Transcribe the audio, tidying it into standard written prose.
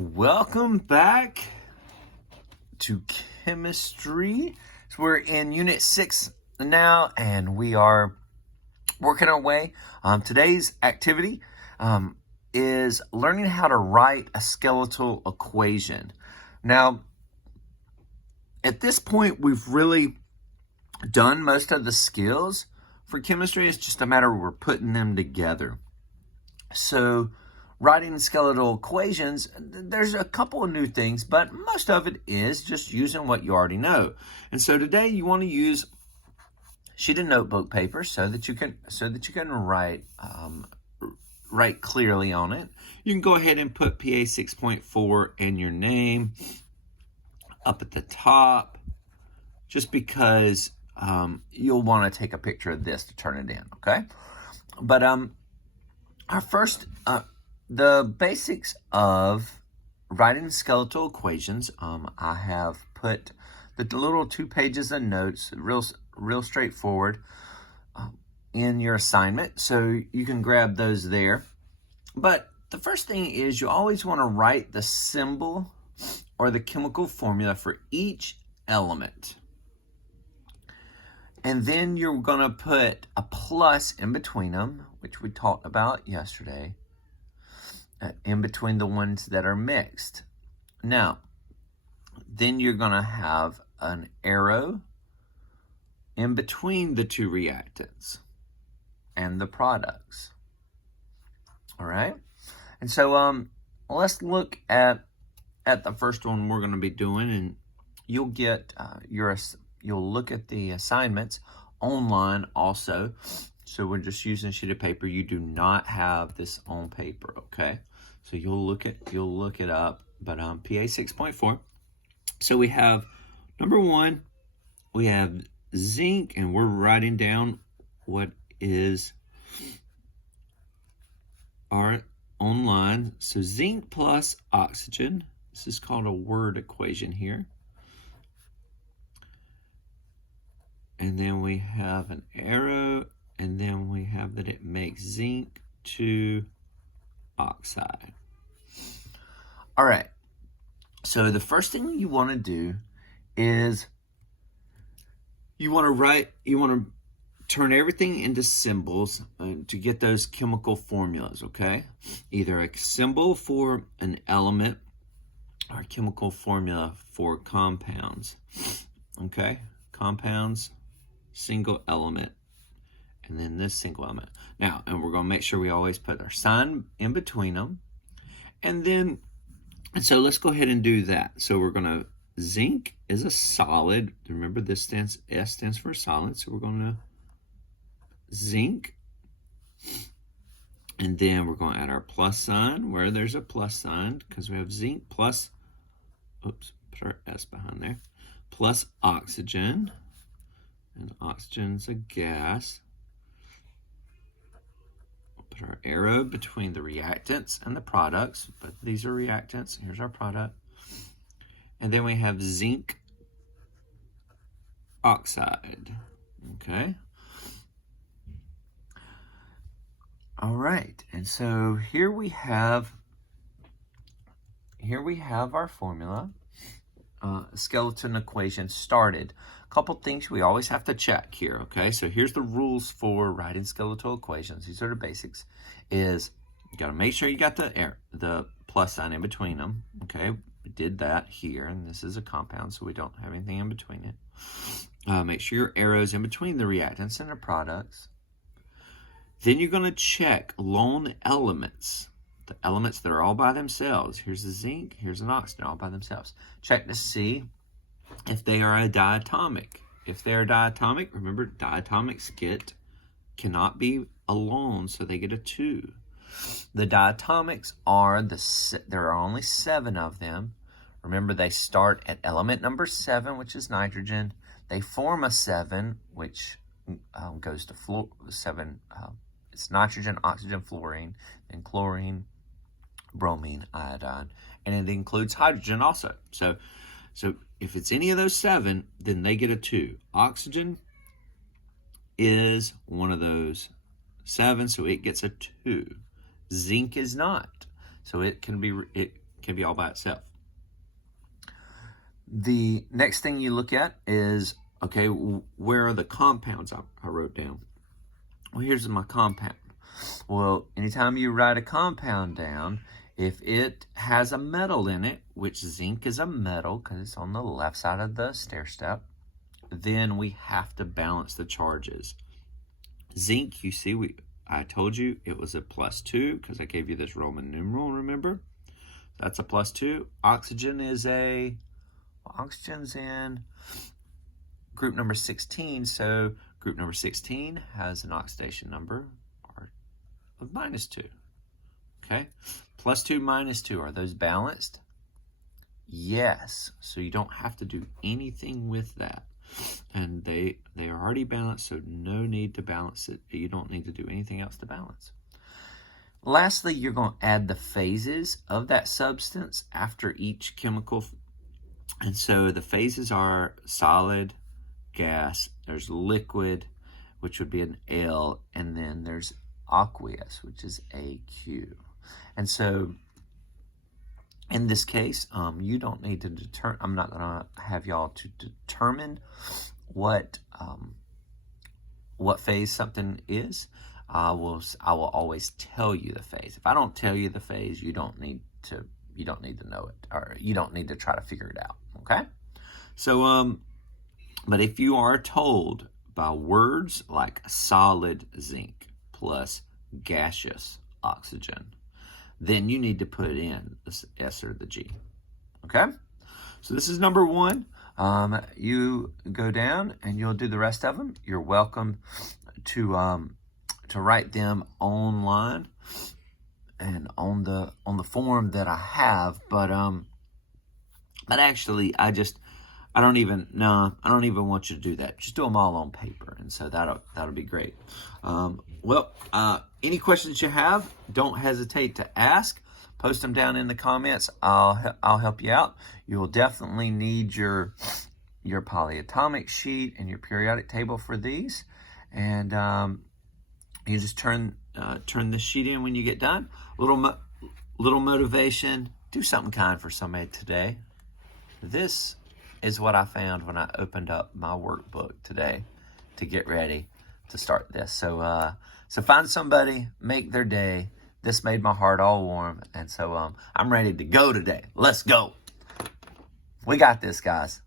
Welcome back to chemistry. So we're in Unit 6 now, and we are working our way. Today's activity is learning how to write a skeletal equation. Now, at this point, we've really done most of the skills for chemistry. It's just a matter of we're putting them together. So writing skeletal equations, there's a couple of new things, but most of it is just using what you already know. And so today you want to use sheet of notebook paper so that you can write clearly on it. You can go ahead and put PA 6.4 and your name up at the top, just because you'll want to take a picture of this to turn it in, okay? But our first, the basics of writing skeletal equations, I have put the little 2 pages of notes, real straightforward, in your assignment, so you can grab those there. But the first thing is you always want to write the symbol or the chemical formula for each element. And then you're going to put a plus in between them, which we talked about yesterday, in between the ones that are mixed. Now, then you're going to have an arrow in between the 2 reactants and the products. All right? And so let's look at the first one we're going to be doing, and you'll get you'll look at the assignments online also. So we're just using a sheet of paper. You do not have this on paper, okay? So you'll look it up, but PA 6.4. So we have number 1, we have zinc, and we're writing down what is our online. So zinc plus oxygen. This is called a word equation here. And then we have an arrow, and then we have that it makes zinc to oxide. All right. So the first thing you want to do is you want to turn everything into symbols to get those chemical formulas, okay? Either a symbol for an element or a chemical formula for compounds, okay? Compounds, single element, and then this single element. Now, and we're going to make sure we always put our sign in between them. And so let's go ahead and do that. So we're going to, zinc is a solid. Remember, this S stands for solid. So we're going to zinc. And then we're going to add our plus sign where there's a plus sign, because we have zinc plus, oops, put our S behind there, plus oxygen. And oxygen's a gas. We'll put our arrow between the reactants and the products, but these are reactants. Here's our product. And then we have zinc oxide. Okay. All right. And so here we have our formula. Skeleton equation started. A couple things we always have to check here, okay? So here's the rules for writing skeletal equations. These are the basics. Is you got to make sure you got the plus sign in between them, okay? We did that here, and this is a compound, so we don't have anything in between it. Make sure your arrow's in between the reactants and the products. Then you're going to check lone elements. The elements that are all by themselves. Here's the zinc, here's an oxygen, all by themselves. Check to see if they are a diatomic. If they're diatomic, remember, diatomics cannot be alone, so they get a 2. The diatomics are, there are only 7 of them. Remember, they start at element number 7, which is nitrogen. They form a 7, which goes to 7. It's nitrogen, oxygen, fluorine, then chlorine, bromine, iodine, and it includes hydrogen also. So if it's any of those 7, then they get a 2. Oxygen is one of those 7, so it gets a 2. Zinc is not, so it Can be all by itself. The next thing you look at is, okay, where are the compounds I wrote down? Well, here's my compound. Well, anytime you write a compound down, if it has a metal in it, which zinc is a metal because it's on the left side of the stair step, then we have to balance the charges. Zinc, you see, I told you it was a +2 because I gave you this Roman numeral, remember? That's a +2. Oxygen is oxygen's in group number 16, so group number 16 has an oxidation number of -2. Okay, +2, -2, are those balanced? Yes, so you don't have to do anything with that. And they are already balanced, so no need to balance it. You don't need to do anything else to balance. Lastly, you're going to add the phases of that substance after each chemical. And so the phases are solid, gas, there's liquid, which would be an L, and then there's aqueous, which is AQ. And so in this case, you don't need to determine, I'm not going to have y'all to determine what phase something is. I will always tell you the phase. If I don't tell you the phase, you don't need to know it, or you don't need to try to figure it out, okay? So, but if you are told by words like solid zinc plus gaseous oxygen, then you need to put in the S or the G, okay? So this is number 1. You go down and you'll do the rest of them. You're welcome to write them online and on the form that I have, but actually I don't even want you to do that. Just do them all on paper, and so that'll be great. Any questions you have, don't hesitate to ask. Post them down in the comments. I'll help you out. You will definitely need your polyatomic sheet and your periodic table for these, and you just turn the sheet in when you get done. Little motivation. Do something kind for somebody today. This is what I found when I opened up my workbook today to get ready to start this. So find somebody, make their day. This made my heart all warm, and so I'm ready to go today. Let's go. We got this, guys.